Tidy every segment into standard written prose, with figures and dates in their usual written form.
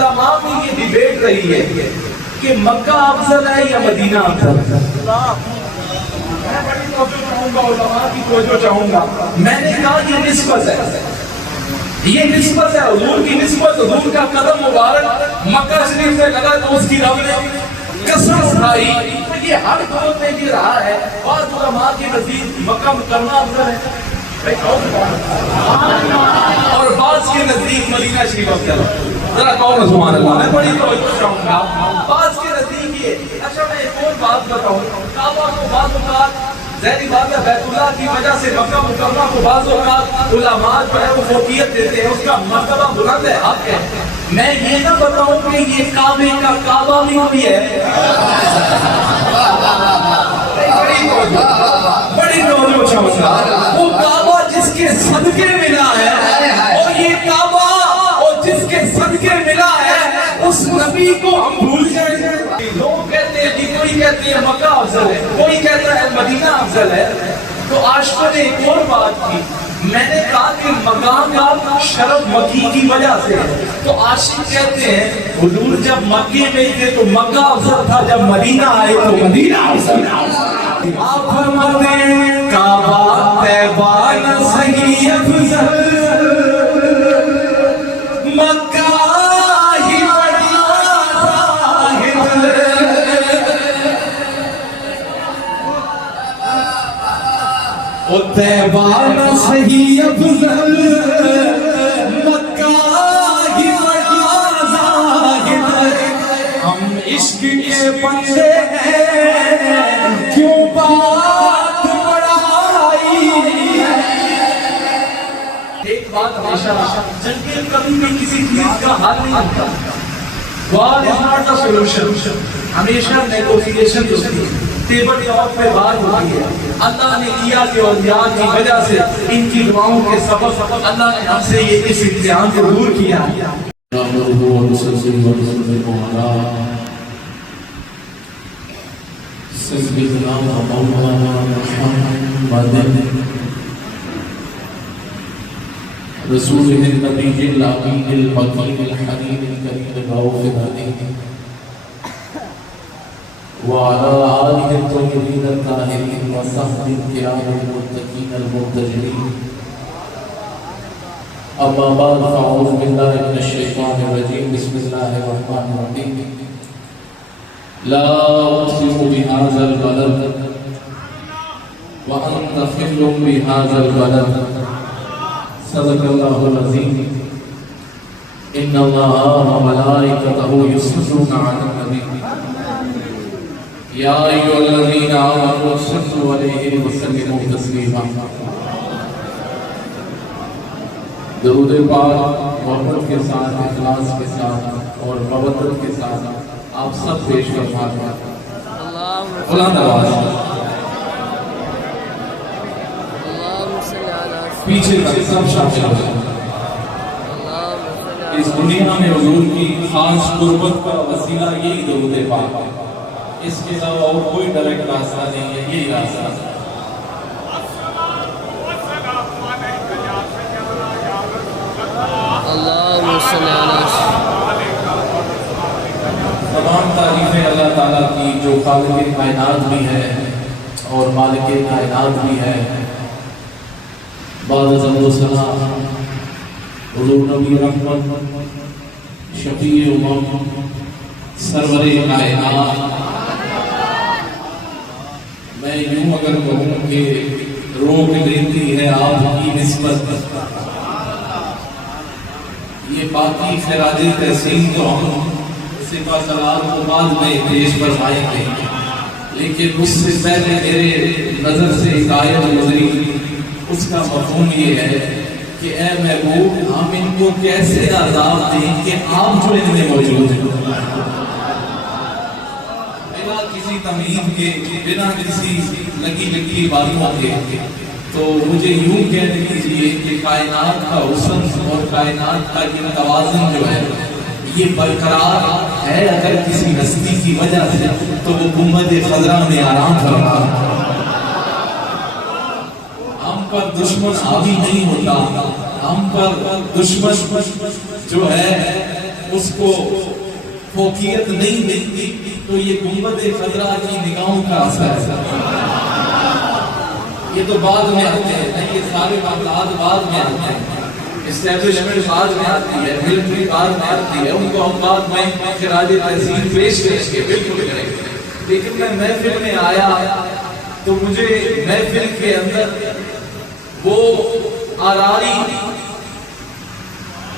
علماء میں یہ ڈیبیٹ رہی ہے کہ مکہ افضل ہے یا مدینہ افضل ہے. میں بڑی توجہ چاہوں گا، علماء کی توجہ چاہوں گا. میں نے کہا یہ نسبت ہے، یہ نسبت ہے، حضور کی نسبت. حضور کا قدم مبارک مکہ شریف سے لگا تو اس کی رب نے قسم اٹھائی. یہ ہر دور میں یہ رہا ہے. بعض علماء کے نزدیک مکہ مکرمہ افضل ہے اور بعض کے نزدیک مدینہ شریف افضل ہے. ذرا کون سبحان اللہ. میں بڑی توجہ چاہوں گا. بعض کے نزدیک یہ. اچھا میں ایک اور بات بتاؤں. کعبہ کو بعض اوقات ظاہری بات ہے بیت اللہ کی وجہ سے مکہ مکرمہ کو بعض اوقات علماء جو ہے وہ فوقیت دیتے ہیں، اس کا مرتبہ بلند ہے، حق ہے. میں یہ نہ بتاؤں کہ یہ کعبے کا کعبہ بھی کوئی ہے. بڑی توجہ چاہوں گا. وہ کعبہ جس کے صدقے ملا ہے، اور یہ کعبہ اور جس کے صدقے ملا ہے، اس نبی کو ہم بھول جائیں. لوگ کہتے ہیں جی، کوئی کہتے ہیں مکہ افضل ہے، کوئی کہتا ہے مدینہ افضل ہے. تو عاشقوں نے ایک اور بات کی. میں نے کہا کہ مقام کا شرف مکی کی وجہ سے. تو عاشق کہتے ہیں حضور جب مکے میں تھے تو مکہ افضل تھا، جب مدینہ آئے تو مدینہ افضل تھا. آپ فرماتے ہیں کعبہ طیبہ نہ صحیح افضل، مکہ ہی بڑا ظاہر. او طیبہ نہ صحیح افضل، مکہ ہی بڑا ظاہر. ہم عشق کے بندے ہیں، کیوں بات بڑھائی. ایک بات ہمیشہ جنگل کبھی بھی کسی چیز کا حل نہیں ہوتا. God is not the solution. ہمیشہ نیگوشیشن ہوتی ہے، ٹیبل ٹاک پہ بات ہوتی ہے. اللہ نے کیا کہ اولیاء کی وجہ سے، ان کی دعاؤں کے سبب اللہ نے ہم سے یہ اس امتحان کو دور کیا. سيدنا ومولانا محمد رسوله النبي الأمين المكين الحليم الكريم الرؤوف الرحيم وعلى آله الطيبين الطاهرين وصحبه الكرام المتقين المرتجلين. أما بعد فأعوذ بالله من الشيطان الرجيم. بسم الله الرحمن الرحيم. لا أقسم بهذا البلد وأنت حل بهذا البلد. صدق الله العظيم. إن الله وملائكته يصلون على النبي يا أيها الذين آمنوا صلوا عليه وسلموا تسليما. درود پاک محبت کے ساتھ، اخلاص کے ساتھ اور مودت کے ساتھ آپ سب پیش فرماتے ہیں. بلند آواز پیچھے سے سب شامل ہو جائیں. اس دنیا میں حضور کی خاص قربت کا وسیلہ یہی درود پاک ہے. اس کے علاوہ اور کوئی ڈائریکٹ راستہ نہیں ہے، یہی راستہ ہے. تمام تعریفیں اللہ تعالیٰ کی جو خالق کائنات بھی ہے اور مالک کائنات بھی ہے. بعد حمد و ثنا حضور نبی رحمت شفیع امم سرور کائنات. میں یوں اگر کہوں کہ روک لیتی ہے آپ کی نسبت، یہ باقی خراج تحسین تو ہم صفا صلات کو بعد میں پیش فرمائیں گے، لیکن اس سے پہلے میرے نظر سے ایک آیت گزری. اس کا مفہوم یہ ہے کہ اے محبوب ہم ان کو کیسے عذاب دیں کہ آپ جو ان میں موجود ہیں. بنا کسی تمہید کے، بنا کسی لگی باتوں کے، تو مجھے یوں کہنے دیجیے کہ کائنات کا حسن اور کائنات کا یہ توازن جو ہے یہ برقرار ہے اگر کسی ہستی کی وجہ سے، تو وہ گنبد خضرا میں آرام کرتا. ہم پر دشمن حاوی نہیں ہوتا، ہم پر دشمن جو ہے اس کو فوقیت نہیں ملتی تو یہ گنبد خضرا کی نگاہوں کا اثر ہے. یہ تو بعد میں آتے ہیں، یہ سارے معاملات بعد میں آتے ہیں، اسٹیبلشمنٹ بعد میں آتی ہے، ملٹری بعد میں آتی ہے، ان کو ہم بعد میں خراج تحسین پیش کے بالکل کریں گے. لیکن میں محفل میں آیا تو مجھے محفل کے اندر وہ آراری،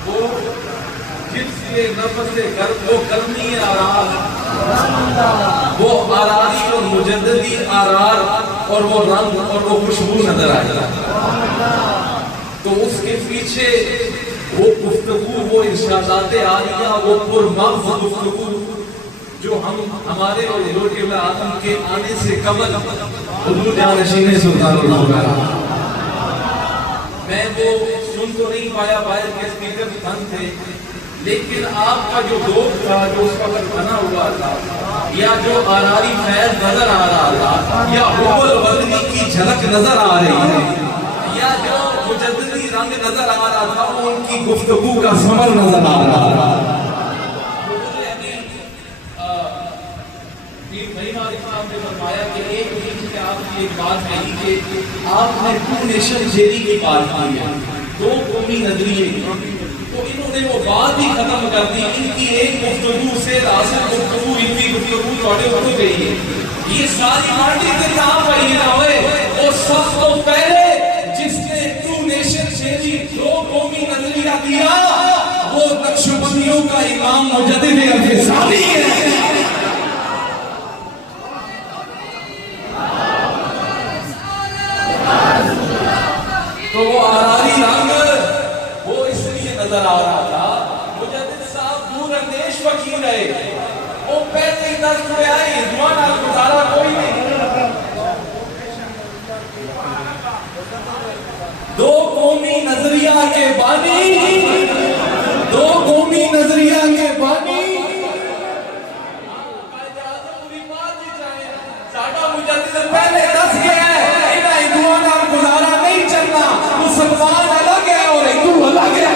وہ جس کے نفس گرد وہ کرنی آرار، وہ آراری اور مجددی آرار اور وہ رنگ اور وہ خوشبو نظر آیا. تو اس کے پیچھے وہ گفتگو، وہ ارشادات عالیہ، وہ پرمغز گفتگو جو ہمارے اور حضور اعظم کے آنے سے قبل حضور جانشین سلطان العلماء، میں وہ سن تو نہیں پایا، باہر کے اسپیکر بند تھے، لیکن آپ کا جو دوست تھا جو اس وقت بنا ہوا تھا، یا جو آراری فیض نظر آ رہا تھا، یا حب الوطنی کی جھلک نظر آ رہی ہے، یا جو مجددی رنگ نظر آ رہا تھا، ان کی گفتگو کا ثمر نظر آ رہا تھا. فرمایا کہ ایک دن کہ آپ کی ایک بات کہی کہ آپ نے ٹو نیشن تھیوری کی بات کی ہے، دو قومی نظریے، تو انہوں نے وہ بات ہی ختم کر دی. ان کی ایک گفتگو سے حاصل گفتگو، ان کی گفتگو توڑے ہو گئی ہے. یہ ساری پارٹی کے نام وہی نہ ہوئے، وہ سب کو پہلے جس نے ٹو نیشن تھیوری، دو قومی نظریہ دیا، وہ نقشبندیوں کا امام مجدد الفسانی ہے. تو وہ آراری رنگ وہ اس لیے نظر آ رہا تھا. مجدد صاحب دور اندیش فقیر ہے، وہ پہلے ہی دست میں آئے، دعا نہ گزارا کوئی نہیں. دو قومی نظریہ کے بانی، دو قومی نظریہ کے بانی، ساڈا مجدد پہلے دس گیا ہے، انہیں دعا نہ گزارا نہیں چلنا. مسلمان الگ ہے اور ہندو الگ ہے.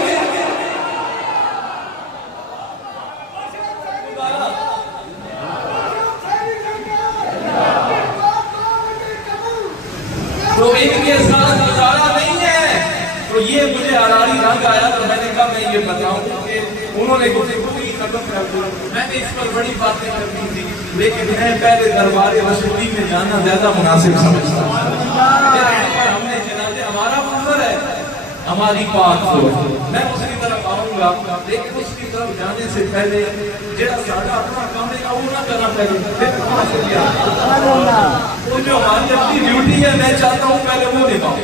تو ان کے ساتھ گزارا نہیں ہے. تو یہ مجھے آراری رنگ آیا تو میں نے کہا میں یہ بتاؤں کہ انہوں نے گفتگو ہی ختم کر دی. میں نے اس پر بڑی باتیں کرنی تھی، لیکن میں پہلے دربار رسولی میں جانا زیادہ مناسب سمجھتا ہوں. ہم نے جنازے، ہمارا منظر ہے ہماری پاک ہو، میں اس کی طرف آؤں گا، لیکن اس کی طرف جانے سے پہلے جڑا ساڈا اپنا کام ہے وہ نہ کرنا پہلے. وہ جو ہماری اپنی ڈیوٹی ہے میں چاہتا ہوں پہلے وہ نبھاؤں.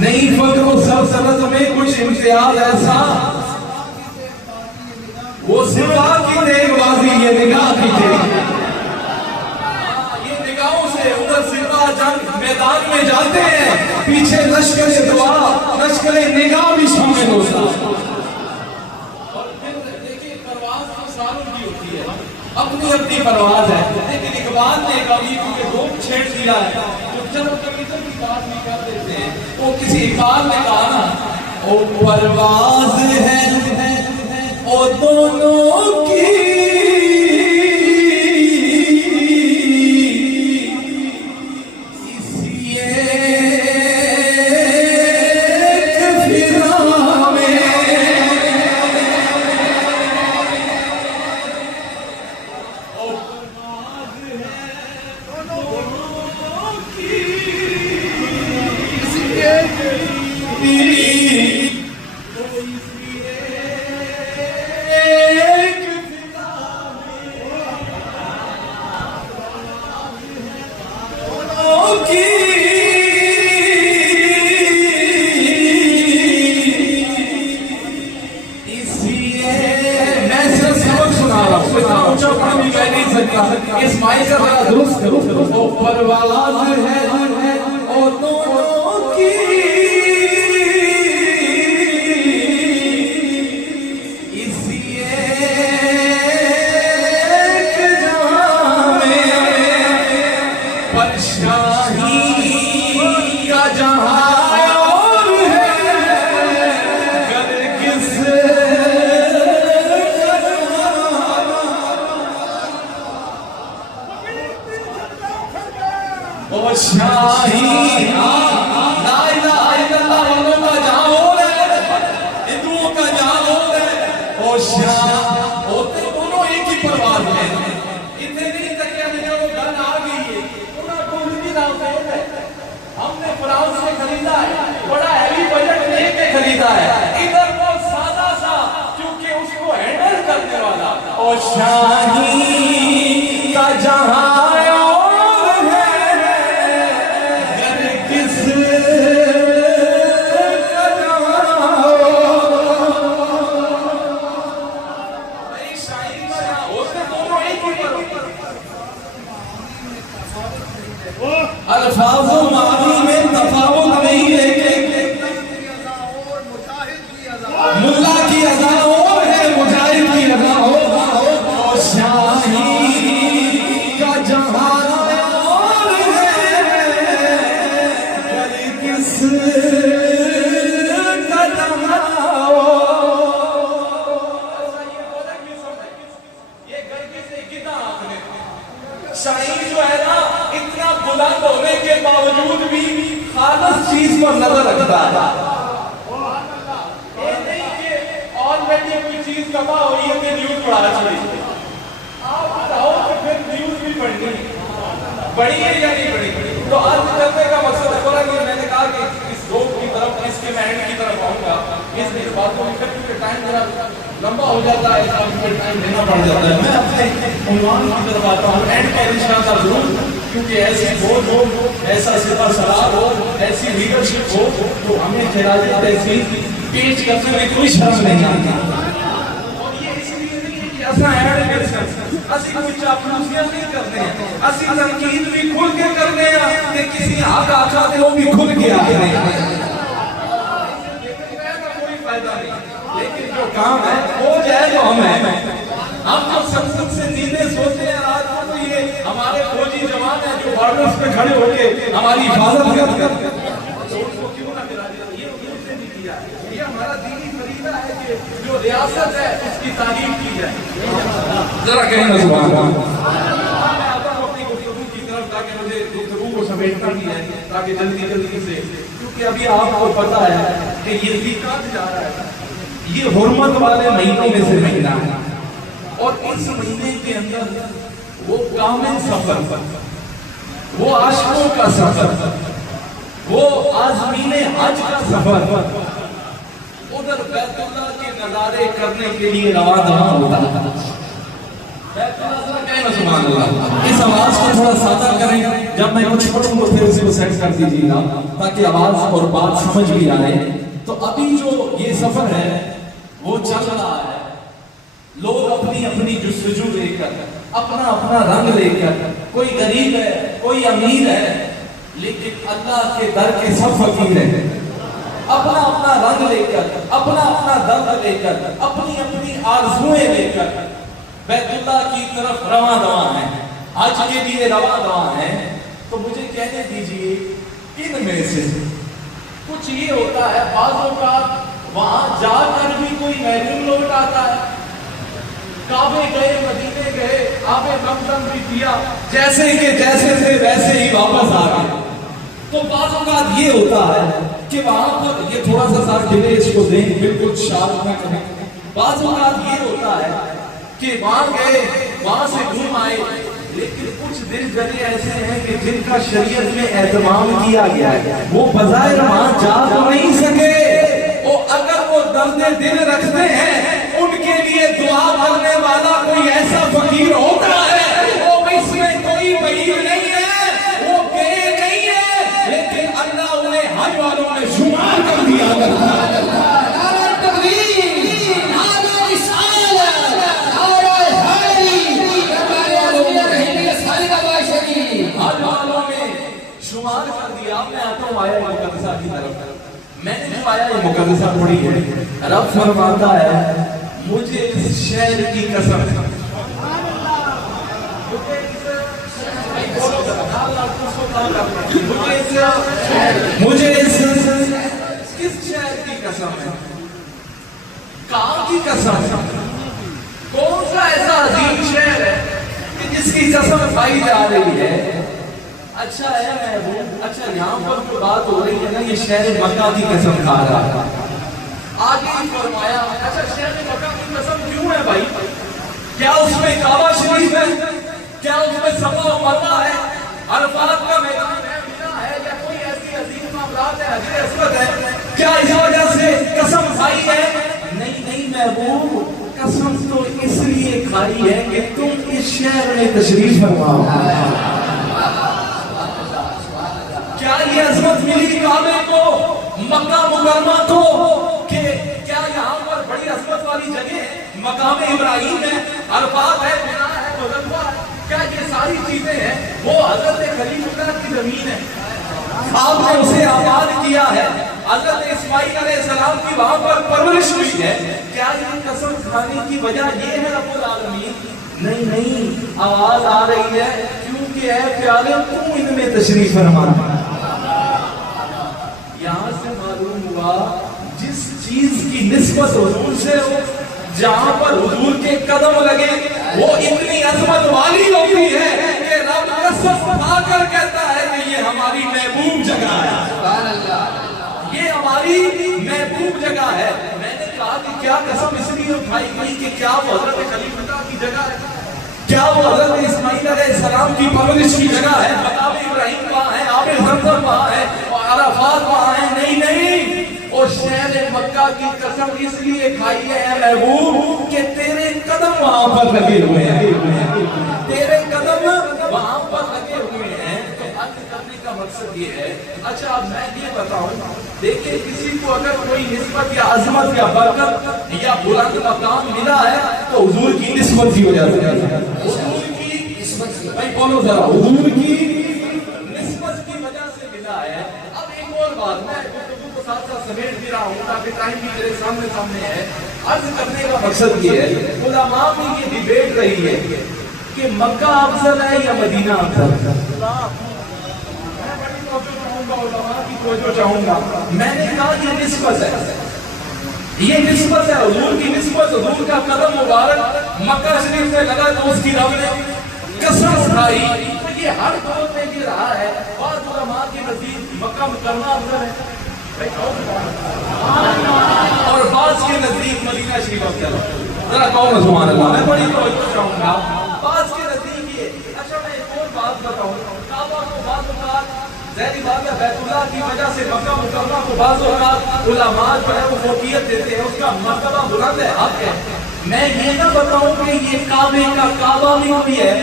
نہیں فخر و سلطنت میں کچھ امتیاز ایسا، وہ صفات کی دیکھ بازی، یہ نگاہ کی دیکھ، یہ نگاہوں سے ادھر صفات جنگ میدان میں جاتے ہیں، پیچھے لشکر دعا، لشکر نگاہ بھی شامل ہوتا. اور پھر دیکھیں پرواز تو ساروں کی ہوتی ہے، اپنی اپنی پرواز ہے. لیکن اقبال نے کبھی کیونکہ دو چھیڑ دیا ہے تو جب کبھی کی بات نہیں کر دیتے ہیں، تو کسی اقبال نے کہا نا او پرواز ہے او دونوں کی، اسی ایک فضا میں او پرواز ہے دونوں کی، اسی ایک اس مائی کا بڑا درست کرو. پرواز ہے اور دونوں کی، اسی ایک جہاں میں، پرشاہی کا جہاں اور ہے، گر کس اور شاہ ہوتے دونوں ایک ہی پروار میں اتنے نہیں تک کہ وہ گن آ گئی ہے انہاں کو بھی نہ ہوتے ہم نے فرانس سے خریدا ہے بڑا ہیوی بجٹ لے کے خریدا ہے ادھر وہ سادہ سا کیونکہ اس کو ہینڈل کرنے والا اور شاہی کا جہاں اور ہے گر کس کا جہاں شاہی کا جہاں ہوتے دونوں ایک ہی الفاظ و معانی میں تفاوت نہیں لیکن ملا کی اذان اور ہے مجاہد کی اذان اور شاہی کا جہاں اور ہے کس کا جہاں یہ گھر سے کتنا شاہی جو ہے نا اتنا بلند ہونے کے باوجود بھی خالص چیز پر نظر رکھتا ہے یہ نہیں کہ آلریڈی کوئی چیز کما ہوئی ہے کہ نیوز پڑھا چاہیے آپ بتاؤ کہ پھر نیوز بھی پڑھنی بڑی ہے یا نہیں بڑی تو آج کرنے کا مقصد ہے کہ میں نے کہا کہ اس روگ کی طرف اس کے مہنگ کی طرف آؤں گا اس بات کو کیونکہ ٹائم میرا لمبا ہو جاتا ہے ٹائم دینا پڑ جاتا ہے میں اپنے عنوان کی طرف آتا ہوں اینڈ پہلشاہ کا ضرور کیونکہ ایسی فوج ہو ایسا سپہ سالار ہو ایسی لیڈرشپ ہو تو ہمیں خراج تحسین پیش کرنے میں کوئی شرم نہیں آتی اور یہ اس لیے نہیں ہے کہ ایسا ایڈ کر سکتے اسی کوئی چاپلوسیاں نہیں کرتے ہیں اسی تنقید بھی کھل کے کرتے ہیں کہ کسی حق آقا دے وہ بھی کھل کے آتے ہیں کوئی فائدہ نہیں لیکن جو کام ہے وہ جائے تو ہم ہیں ہم جو سب سے نیندیں سوچتے ہیں رات کو تو یہ ہمارے فوجی جوان ہیں جو بارڈرز پہ کھڑے ہو کے ہماری حفاظت کرتے ہیں تو ان کو کیوں نہ ملا دیا یہ ان سے بھی کیا یہ ہمارا دینی فریضہ ہے کہ جو ریاست ہے اس کی تعریف کی جائے ذرا کہیں نا سبحان اللہ میں آتا ہوں اپنی گفتگو کی طرف تاکہ مجھے گفتگو کو سمیٹنا بھی ہے تاکہ جلدی جلدی سے کیونکہ ابھی آپ کو پتا ہے کہ یہ ذکر جا رہا ہے یہ حرمت والے مہینوں میں سے مہینہ ہے اور اس مہینے کے اندر وہ کامل سفر وہ عاشقوں کا سفر وہ عازمین حج کا سفر ادھر بیت اللہ کے نظارے کرنے کے لیے رواں دواں ہوتا ہے بیت اللہ کہنا سبحان اللہ اس آواز کو تھوڑا سادہ کریں جب میں کچھ پڑھوں تو پھر اس کو سیٹ کر دیجیے گا تاکہ آواز اور بات سمجھ بھی آئے تو ابھی جو یہ سفر ہے وہ چل رہا ہے لوگ اپنی اپنی جستجو لے کر اپنا اپنا رنگ لے کر کوئی غریب ہے کوئی امیر ہے لیکن اللہ کے در کے سب فقیر ہیں اپنا اپنا رنگ لے کر اپنا اپنا درد لے کر اپنی اپنی آرزویں لے کر بیت اللہ کی طرف رواں دواں ہیں حج کے لیے رواں دواں ہیں تو مجھے کہنے دیجئے ان میں سے کچھ یہ ہوتا ہے بعض اوقات وہاں جا کر بھی کوئی محروم لوٹ آتا ہے کعبے گئے مدینے گئے آب زمزم بھی پیا جیسے کہ جیسے تھے ویسے ہی واپس آ گئے تو بعض اوقات یہ ہوتا ہے کہ وہاں پر یہ تھوڑا سا ساتھ ڈلے اس کو دیں بالکل شارپ نہ کریں بعض اوقات یہ ہوتا ہے کہ وہاں گئے وہاں سے گھوم آئے لیکن کچھ دل جگہ ایسے ہیں کہ جن کا شریعت میں اہتمام کیا گیا ہے وہ بظاہر وہاں جا تو نہیں سکے اگر وہ درد دل رکھتے ہیں ان کے لیے دعا کرنے والا کوئی ایسا فقیر ہوتا ہے وہ اس میں کوئی بعید نہیں ہے وہ بے نہیں ہے لیکن اللہ انہیں حج والوں میں شمار کر دیا حج والوں میں شمار کر دیا میں آتا ہوں آیا مقدسہ کی طرف میں نے جو آیا یہ مقدسہ پڑھی ہے رب فرماتا ہے مجھے اس شہر کی قسم ہے مجھے اس کس شہر کی قسم ہے کہاں کی قسم ہے کون سا ایسا عظیم شہر ہے کہ جس کی قسم کھائی جا رہی ہے اچھا ہے محبوب اچھا یہاں پر جو بات ہو رہی ہے نا یہ شہر مکہ کی قسم کھا رہا ہے آگے فرمایا اچھا شہر مکہ کی قسم کیا اس میں کعبہ شریف ہے؟ کیا اس میں صفا و مروا ہے؟ عرفات کا میدان ہے یا کوئی ایسی عظیم معاملات ہے؟ حجر اسود ہے؟ کیا اس وجہ سے قسم کھائی ہے؟ نہیں محبوب، قسم تو اس لیے کھائی ہے کہ تم اس شہر میں تشریف فرماؤ۔ کیا یہ عظمت ملی کعبے کو، مکہ مکرمہ کو، کہ کیا یہاں پر بڑی عظمت والی جگہ ہے؟ مقام ابراہیم ہے، عرفات ہے، مینا ہے، مزدلفہ ہے، کیا یہ ساری چیزیں ہیں؟ وہ حضرت خلیل اللہ کی زمین ہے، آپ نے اسے آباد کیا ہے، حضرت اسماعیل علیہ السلام کی وہاں پر پرورش ہوئی ہے۔ کیا یہ قسم کھانے کی وجہ یہ ہے رب العالمین؟ نہیں، آواز آ رہی ہے کیونکہ اے پیارے تم ان میں تشریف فرما۔ یہاں سے معلوم ہوا جس چیز کی نسبت حضور سے ہو، جہاں پر حضور کے قدم لگے، وہ اتنی عظمت والی ہوتی ہے کہ رب قسم کھا کر کہتا ہے کہ یہ ہماری محبوب جگہ ہے، یہ ہماری محبوب جگہ ہے۔ میں نے کہا کہ کیا قسم اس لیے اٹھائی گئی کہ کیا وہ حضرت خلیل اللہ کی جگہ ہے؟ کیا وہ حضرت اسماعیل علیہ السلام کی پرورش کی جگہ ہے؟ مقام ابراہیم وہاں ہے، آب زمزم وہاں ہے، اور عرفات وہاں ہے؟ نہیں، اور شہر مکہ کی قسم اس لیے کھائی ہے اے محبوب کہ تیرے قدم وہاں پر لگے ہوئے ہیں، تیرے قدم وہاں پر لگے ہوئے ہیں۔ تو عرض کرنے کا مقصد یہ ہے، اچھا اب میں یہ بتاؤں، دیکھیں کسی کو اگر کوئی نسبت یا عظمت یا برکت یا بلند مقام ملا ہے تو حضور کی نسبت کی وجہ سے، حضور کی نسبت، بھائی بولو ذرا، حضور کی نسبت کی وجہ سے ملا ہے۔ اب ایک اور بات، میں گفتگو کو ساتھ ساتھ سمیٹ بھی رہا ہوں تاکہ ٹائم بھی میرے سامنے ہے۔ عرض کرنے کا مقصد یہ ہے، علماء میں یہ ڈیبیٹ رہی ہے کہ مکہ افضل ہے یا مدینہ افضل ہے۔ علماء کی توجہ چاہوں گا، میں نے کہا یہ نسبت ہے، یہ نسبت ہے، حضور کی نسبت، حضور کا قدم مبارک مکہ شریف سے لگا تو اس کی رب نے قسم اٹھائی، تو یہ ہر دور میں یہ رہا ہے۔ بعض علماء کے نزدیک مکہ مکرمہ افضل ہے اور بعض کے نزدیک مدینہ شریف افضل ہے۔ ذرا کہو سبحان اللہ، میں بڑی توجہ چاہوں گا۔ بعض کے نزدیک یہ، اچھا میں ایک اور بات بتاؤں، کعبہ کو بعض اوقات ظاہری بات ہے بیت اللہ کی وجہ سے مکہ مکرمہ کو بعض اوقات علماء جو ہے وہ فوقیت دیتے ہیں، اس کا مرتبہ بلند ہے، حق ہے۔ میں یہ نہ بتاؤں کہ یہ کعبے کا کعبہ بھی کوئی ہے،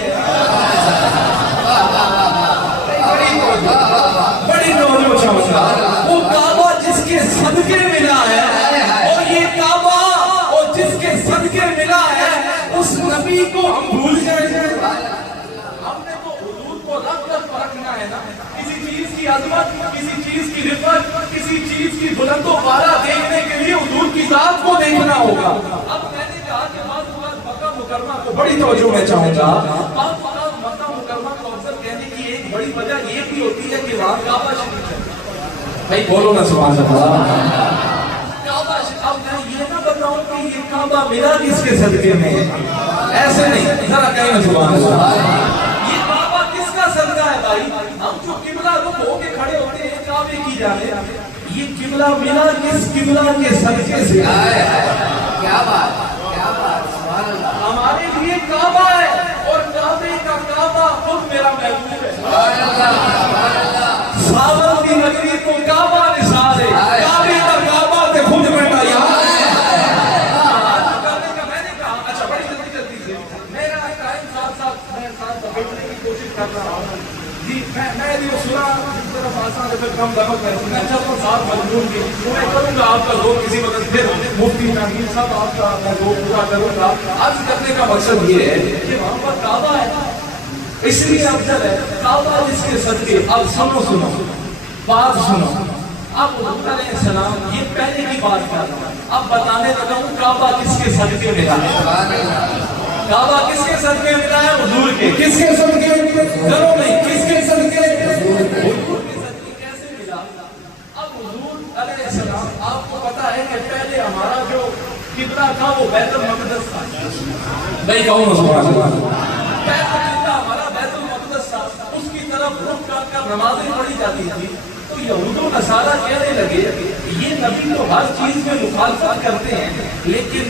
بڑی توجہ چاہوں گا، وہ کعبہ جس کے صدقے ملا ہے، اور یہ کعبہ اور جس کے صدقے ملا ہے، اس نبی کو ہم بھول جائیں گے؟ ہم نے تو حضور کو رب تک پرکھنا ہے نا، کسی چیز کی عظمت، کسی چیز کی رفعت، کسی چیز کی بلند و بالا دیکھنے کے لیے حضور کی ذات کو دیکھنا ہوگا۔ اب میں نے کہا کہ بعض اوقات مکہ مکرمہ کو بڑی توجہ میں چاہوں گا، بعض اوقات مکہ مکرمہ کو افضل کہنے کی ایک بڑی وجہ یہ بھی ہوتی ہے کہ وہاں کعبہ شریف ہے۔ بھائی بولو نا سبحان اللہ، کعبہ شریف۔ اب میں یہ نہ بتاؤں کہ یہ کعبہ ملا کس کے صدقے میں، ایسے نہیں، ذرا کہیں نا سبحان اللہ، صدقہ ہے بھائی۔ ہم جو قبلہ رخ ہو کے کھڑے ہوتے ہیں کعبے کی جانب، یہ قبلہ ملا کس قبلہ کے صدقے سے؟ کیا بات، سبحان اللہ، ہمارے لیے کعبہ ہے، اور کعبے کا کعبہ خود میرا محبوب ہے، سبحان اللہ، صحابہ کی نگری کو کعبہ نثار ہے، کعبے کا کعبہ تے خود بیٹا یہاں ہے۔ میں نے کہا اچھا بڑی جلدی سے میرا ٹائم ساتھ بیٹھنے کی کوشش کر رہا ہوں جی، میں یہ سنا جس طرف آسان ہے پھر کم دمک ہے، میں چلتا ہوں ساتھ مضمون کی، میں کروں گا آپ کا دور کسی وقت، پھر مفتی نعیم صاحب آپ کا میں دور پورا کروں گا۔ عرض کرنے کا مقصد یہ ہے کہ وہاں پر کعبہ ہے، اس لیے افضل ہے، کعبہ جس کے صدقے۔ اب سنو بات سنو، اب حضور علیہ السلام یہ پہلے کی بات کر رہا ہوں، اب بتانے لگا ہوں کعبہ کس کے صدقے ملا ہے، کعبہ کس کے صدقے ملا ہے؟ حضور کے۔ کس کے صدقے؟ کرو نہیں، کس کے صدقے؟ حضور کے صدقے کیسے ملا؟ اب حضور علیہ السلام، آپ کو پتا ہے کہ پہلے ہمارا جو قبلہ تھا وہ بیت المقدس تھا، بھائی کہوں نا سبحان اللہ، پہلا قبلہ ہمارا بیت المقدس تھا، اس کی طرف رخ کر نمازیں پڑھی جاتی تھی۔ تو یہود و نصارہ کہنے لگے یہ نبی تو ہر چیز میں مخالفت کرتے ہیں، لیکن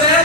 3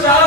4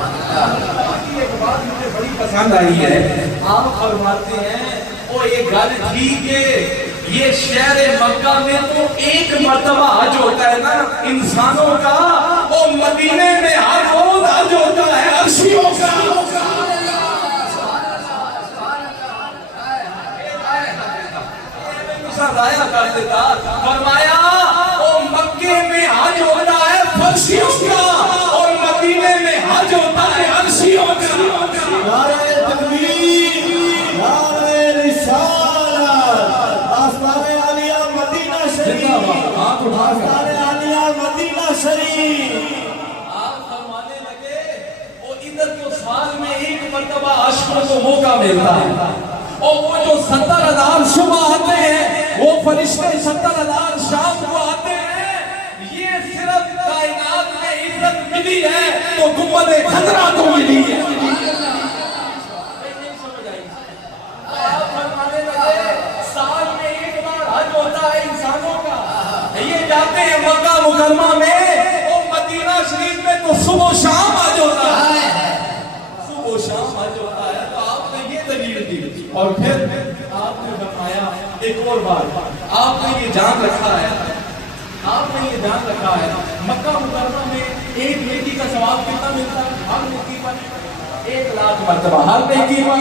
ایک بات مجھے بڑی پسند آئی ہے، آپ فرماتے ہیں وہ یہ گل تھی کہ یہ شہر مکہ میں تو ایک مرتبہ حج ہوتا ہے نا انسانوں کا، وہ مدینے میں ہر روز حج ہوتا ہے عرشیوں کا۔ ضائع کر دیتا، فرمایا وہ مکے میں حج ہوتا ہے فرشیوں کا اور مدینے میں حج ہوتا ہے عرشیوں کا۔ نعرہ تکبیر، نعرہ رسالت، آستان عالیہ مدینہ شریف، آستان عالیہ مدینہ شریف۔ آپ فرمانے لگے وہ ادھر تو سال میں ایک مرتبہ عاشقوں کو موقع ملتا ہے، اور وہ جو 70,000 صبح آتے ہیں، وہ فرشتے 70,000 شام کو آتے ہیں، یہ صرف کائنات میں عزت ملی ہے تو گنبد خضرا کو ملی ہے۔ آپ فرمانے لگے سال میں ایک بار حج ہوتا ہے انسانوں کا، یہ جاتے ہیں مکہ مکرمہ میں، اور مدینہ شریف میں تو صبح و شام حج ہوتا ہے، صبح و شام حج ہوتا ہے۔ تو آپ نے یہ دلیل دی، اور پھر آپ نے بتایا ایک اور بات، آپ نے یہ جان رکھا ہے، آپ نے یہ جان رکھا ہے مکہ مکرمہ میں ایک نیکی کا ثواب کتنا ملتا ہے؟ ہر نیکی پر 1,00,000 مرتبہ، ہر نیکی پر،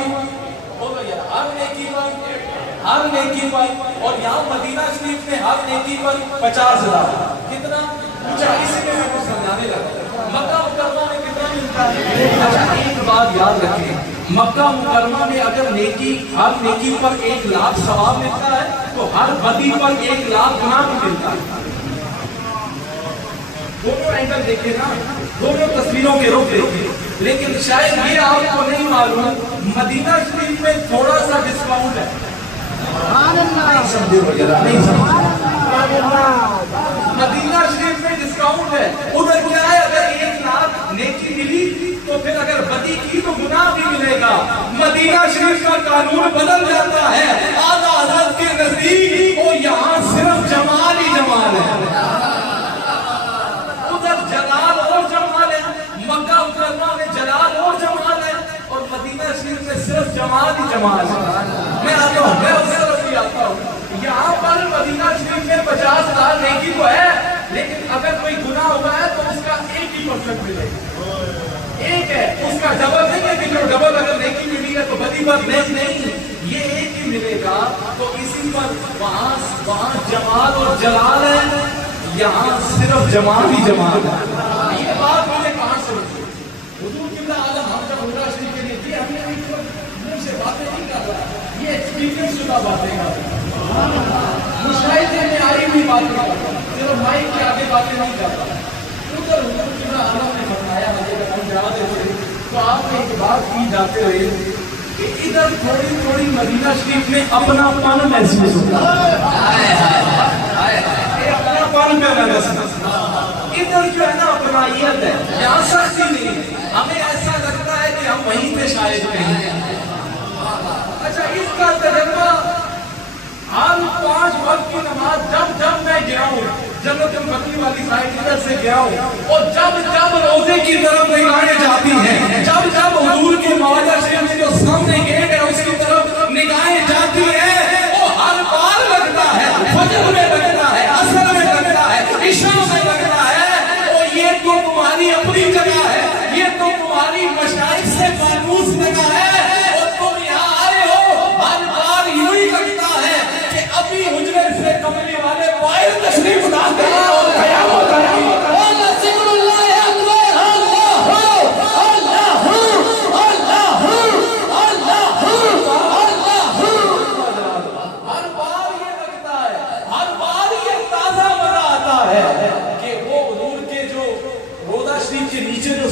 بولو یار، ہر نیکی پر، ہر نیکی پر، اور یہاں مدینہ شریف میں ہر نیکی پر 50,000۔ کتنا؟ اچھا اسی میں کچھ سمجھانے لگا، مکہ مکرمہ میں کتنا ملتا ہے؟ اچھا ایک بات یاد رکھیں، مکہ مکرمہ میں اگر نیکی، ہر نیکی پر 1,00,000 ثواب ملتا ہے تو ہر بدی پر 1,00,000 گناہ بھی ملتا ہے۔ دونوں اینگل دیکھیں نا، دونوں تصویروں کے رخ دیکھیں، لیکن شاید یہ آپ کو نہیں معلوم مدینہ شریف میں تھوڑا سا ڈسکاؤنٹ ہے۔ نہیں سمجھے وغیرہ، نہیں سمجھے، مدینہ شریف میں ڈسکاؤنٹ ہے، ادھر کیا ہے اگر 1,00,000 نیکی ملی تو پھر اگر بدی کی تو گناہ بھی ملے گا۔ مدینہ شریف کا قانون بدل جاتا ہے، اعلیٰ حضرت کے نزدیک وہ یہاں صرف جمال ہی جمال ہے، ادھر جلال اور جمال ہے، مکہ مکرمہ میں جلال اور جمال ہے، اور مدینہ شریف میں صرف جمال ہی جمال ہے۔ میں آتا ہوں، میں اس طرف بھی آتا ہوں، یہاں پر مدینہ شریف میں 50,000 نیکی تو ہے، لیکن اگر کوئی گناہ ہوا ہے تو اس کا 1% ملے گا، ایک ہے، اس کا ڈبل نہیں ہے کہ جو ڈبل اگر نیکی ملی ہے تو بدی پر نہیں، یہ ایک ہی ملے گا۔ تو اسی پر وہاں جمال اور جلال ہے، یہاں صرف جمال ہی جمال ہے۔ یہ بات مجھے کہاں سے ہوتی ہے؟ حضور قبلہ عالم ہم جب عمرہ شریف کے لیے تھی، ہم نے منہ سے باتیں نہیں کر رہا، یہ ایکسپیرینس شدہ باتیں کر رہا، مشاہدے میں آئی ہوئی باتیں کر رہا، صرف مائک کے آگے باتیں نہیں کر رہا۔ ادھر حضور قبلہ عالم نے بتایا مجھے کہ ہم جا رہے تھے تو آپ نے ایک بات کی جاتے ہوئے کہ ادھر تھوڑی تھوڑی مدینہ شریف میں اپنا پن محسوس ہوتا ہے، اپنا پن پہ محسوس ہوتا ہے، ادھر جو ہے نا اپنائیت ہے، یہاں سختی نہیں ہے، ہمیں ایسا لگتا ہے کہ ہم وہیں پہ شاید کہیں۔ اچھا اس کا تجربہ ہر 5 وقت کی نماز جب میں گیا ہوں، جنت المکی والی سائڈ ادھر سے گیا ہوں، اور جب روزے کی طرف نگاہیں جاتی ہیں، جب حضور کے مواجہ شریف میں جو سامنے گیٹ ہے اس کی طرف نگاہیں جاتی ہیں، وہ ہر بار لگتا ہے، فجر میں لگتا ہے، عصر میں لگتا ہے، عشاء میں لگتا ہے، اور یہ تو تمہاری اپنی جگہ ہے، یہ تو تمہاری مشائخ سے مانوس جگہ ہے، اور تم یہاں آئے ہو، ہر بار یوں ہی لگتا ہے کہ ابھی حجرے سے کملی والے باہر تشریف لاتے ہیں اور قیامت آئی۔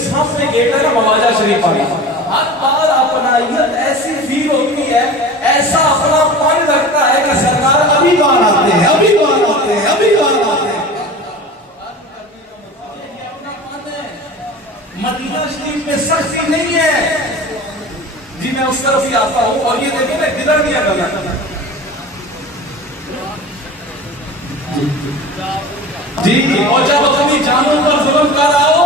سامنے گیٹ ہے نا مواجہ شریف والا، ہر بار اپنائیت ایسی فیل ہوتی ہے، ایسا اپنا پن لگتا ہے کہ سرکار ابھی بار آتے ہیں، ابھی بار آتے ہیں، ابھی بار آتے ہیں۔ مدینہ شریف میں سختی نہیں ہے جی، میں اس طرف ہی آتا ہوں، اور یہ دیکھیں میں کدھر بھی اگر جی، اور جب اپنی جانوں پر ظلم کر آؤ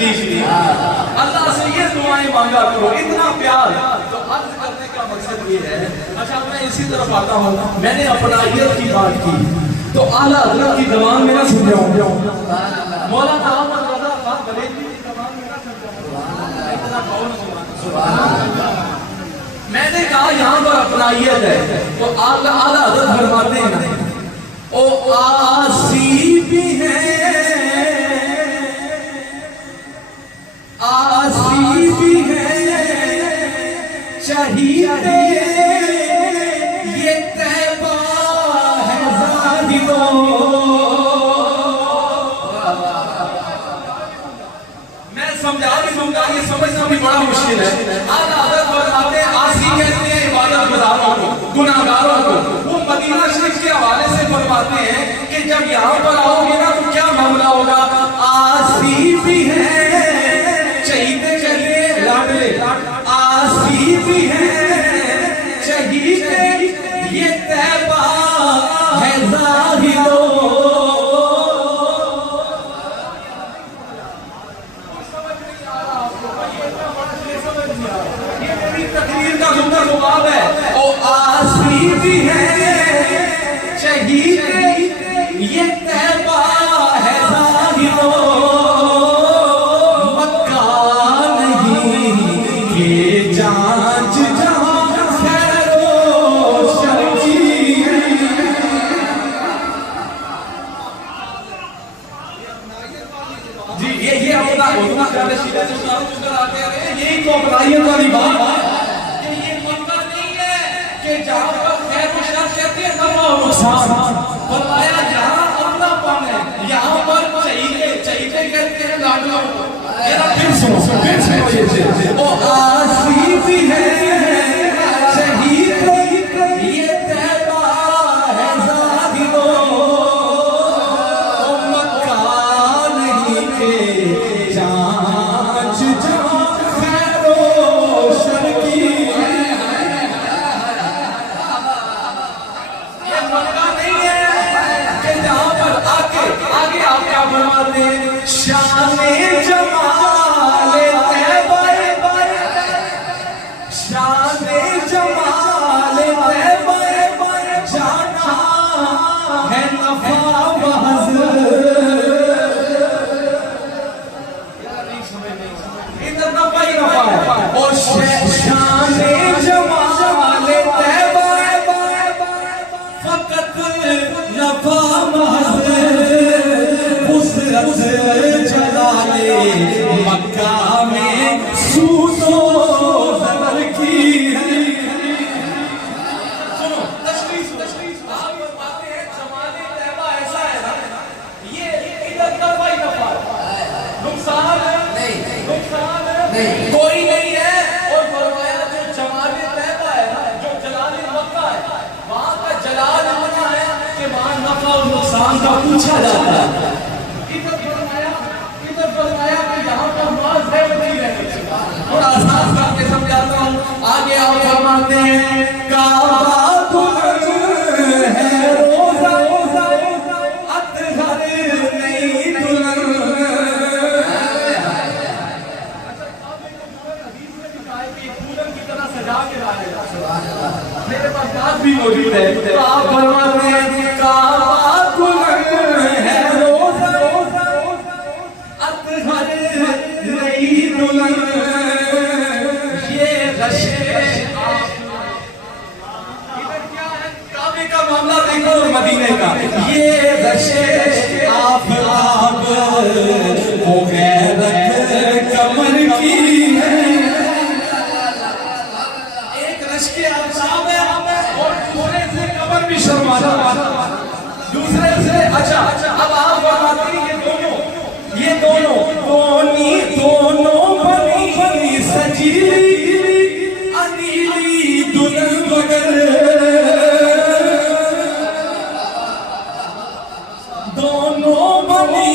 تشریف لی. اللہ سے یہ دعائیں مانگا کرو, اتنا پیار. تو عرض کرنے کا مقصد یہ ہے. اچھا میں اسی طرف آتا ہوں. میں نے اپنائیت کی بات کی تو اعلیٰ حضرت کی زبان میں نہ سمجھاؤں. مولانا احمد رضا خان بریلوی کی زبان میں نہ سمجھاؤں. اتنا قول میں نے کہا یہاں پر اپنائیت ہے تو اعلیٰ حضرت فرماتے ہیں او آسی بھی ہے, آسی بھی ہے چہیتے یہ طیبہ ہے زاہدوں. میں سمجھا بھی دوں گا, یہ سمجھنا بھی بڑا مشکل ہے. اعلیٰ حضرت فرماتے ہیں آسی کہتے ہیں عبادت گزاروں کو, گناہگاروں کو. وہ مدینہ شریف کے حوالے سے فرماتے ہیں کہ جب یہاں پر آؤ گے نا تو کیا معاملہ ہوگا. آسی بھی ہے چہیتے چلیے لاڈلے, آسی بھی ہے چہیتے یہ طیبہ ہے زاہدوں. تقریر کا جملہ جواب ہے او آسی بھی ہے چہیتے یہ طیبہ ہے زاہدوں. مکہ نہیں کہ جانچ جہاں خیر و شر کی. جی یہ اپنا خیال شیدہ سے شاہد کر آتے رہے. یہی تو اپنائیت والی بات ہے کہ یہ مکہ نہیں ہے کہ جہاں پر خیر و شر کہتے ہیں نفع و نقصان. فرمایا جہاں اپنا پن ہے یہاں پر چہیتے کہتے ہیں لاڈلوں کو. میرا پھر سنو او آسی بھی ہے چہیتے یہ طیبہ ہے زاہدوں. او مکہ نہیں کہ جانچ جہاں خیر و شر کی. یہ مکہ نہیں ہے کہ جہاں پر آگے آپ کیا فرماتے ہیں. شان جمال طیبہ, شان جمال طیبہ جانا ہے نفع محض. ادھر نفع ہی نفع ہے. اور شان جمال طیبہ فقط نفع محض. وسعت جلال مکہ میں سود و زر کی ہے. سنو تشریف آپ فرماتے ہیں جمال طیبہ ایسا ہے نا, یہ ادھر نفع ہی نفع ہے, نقصان نہیں کوئی نہیں ہے. اور فرمایا جو جمال طیبہ ہے نا, جو جلال مکہ ہے, وہاں کا جلال اتنا ہے کہ وہاں نفع اور نقصان کا پوچھا جاتا ہے. ادھر فرمایا کہ یہاں پر معاذ ہے نہیں رہنے. اور آسان کر کے سمجھاتا ہوں. آگے آپ فرماتے ہیں کعبہ دلہن ہے روزہ اطہر نہیں دلہن. میرے پاس بات بھی موجود ہے. آپ فرماتے ہیں کعبہ دلہن ہے روزہ اطہر نہیں دلہن. یہ رشے کعبے کا معاملہ دیکھو اور مدینے کا. یہ رشے آفتاب وہ غیرت کمر کی ہے. ایک رش کے آفتاب ہے اور دوسرے سے کمر بھی شرماتا. دوسرے سے اچھا اب آپ فرماتے ہیں یہ دونوں بنی سجیلی انیلی دلہن مگر. دونوں بنی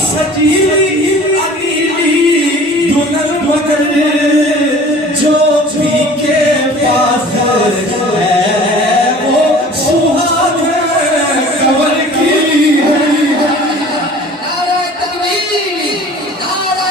سجیلی انیلی دلہن مگر. جو بھی کے پاس ہے وہ سہاگ کور کی. نعرہ تکبیر, نعرہ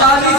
40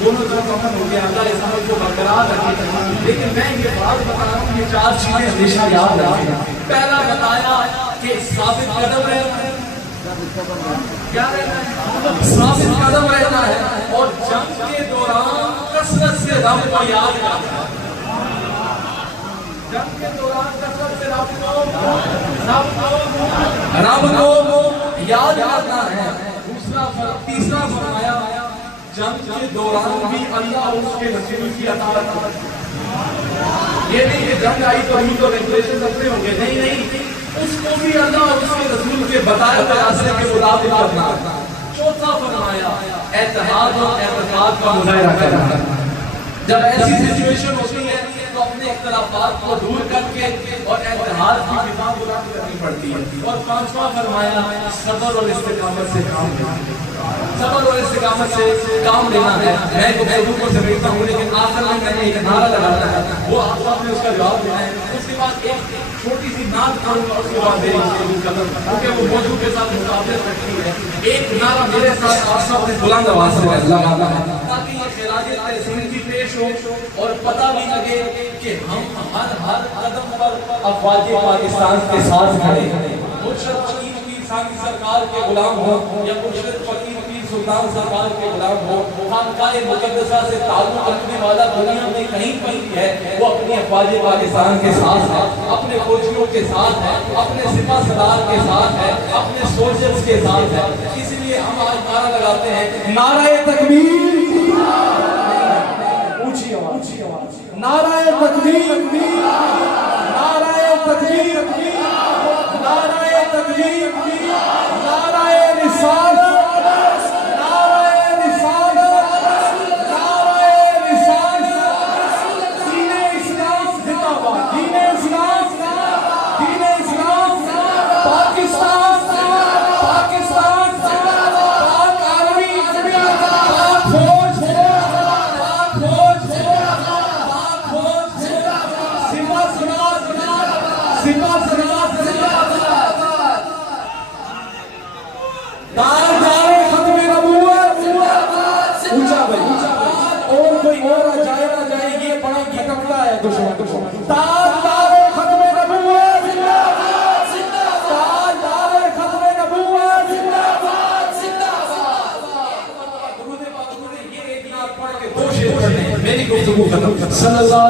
دونوں طرف امن ہو گیا, اللہ اس امن کو برقرار رکھے. لیکن میں یہ بات بتا رہا ہوں, یہ 4 چیزیں ہمیشہ یاد رکھیں. پہلا بتایا کہ ثابت قدم رہنا ہے, کیا رہنا ہے؟ ثابت قدم رہنا ہے, اور جنگ کے دوران کثرت سے رب کو یاد کرنا ہے. جنگ کے دوران کثرت سے رب کو یاد کرنا ہے. تیسرا فرمایا جنگ کے دوران بھی اللہ اور اس کے رسول کی اطاعت کرنا. یہ نہیں کہ جنگ آئی تو ہی تو ریگولیشن رکھتے ہوں گے, نہیں, اس کو بھی اللہ اور اس کے رسول کے بتائے ہوئے راستے کے مطابق کرنا. چوتھا فرمایا اتحاد اور اعتقاد کا مظاہرہ کرنا. جب ایسی سچویشن ہوتی ہے تو اپنے اختلافات کو دور کر کے اور اتحاد کی فضا بلند کرنی پڑتی ہے. اور پانچواں فرمایا صبر اور استقامت سے کام لینا. صبر اور استقامت سے کام لینا ہے. میں گفتگو کو سمیٹتا ہوں, لیکن آخر میں نے ایک نعرہ لگانا ہے, وہ آپ نے اس کا جواب دینا ہے. اس کے بعد ایک چھوٹی سی نعت کروں گا, اس کے بعد میری گفتگو ختم, کیونکہ وہ موضوع کے ساتھ مقابلت رکھتی ہے. ایک نعرہ میرے ساتھ آپ سب نے بلند آواز سے لگانا ہے تاکہ یہ خراج تحسین بھی پیش ہو اور پتہ بھی لگے کہ ہم ہر قدم پر افواج پاکستان کے ساتھ کھڑے ہیں. مرشد فقیر پیر ثانی سرکار کے غلام ہوں یا مرشد فقیر پیر سلطان سرکار کے غلام ہوں, خانقاہ مقدسہ سے تعلق رکھنے والا دنیا میں کہیں پر بھی ہے, وہ اپنی افواج پاکستان کے ساتھ ہے, اپنے فوجیوں کے ساتھ ہے, اپنے سپہ سالار کے ساتھ ہے, اپنے سولجرز کے ساتھ ہے. اس لیے ہم آج نعرہ لگاتے ہیں, نعرہ تکبیر, اونچی آواز, نعرہ تکبیر, نعرہ تکبیر, نعرہ تکبیر, نعرہ رسالت, نعرہ رسالت, نعرہ رسالت. دین اسلام زندہ باد, دین اسلام, دین اسلام, پاکستان, پاکستان, پاک آرمی, پاک فوج, پاک فوج, پاک فوج, سپہ سالار, سپہ سالار, تاجدار ختم نبوت, اونچا بھائی, اور کوئی اور جائے نہ جائے, یہ بڑا بھٹکتا ہے دشمن. تاجدار ختم نبوت, تاجدار ختم نبوت, درود پاک. یہ ایک نعت پڑھ کے 2 شعر پڑھنے, میری گفتگو ختم. صلی اللہ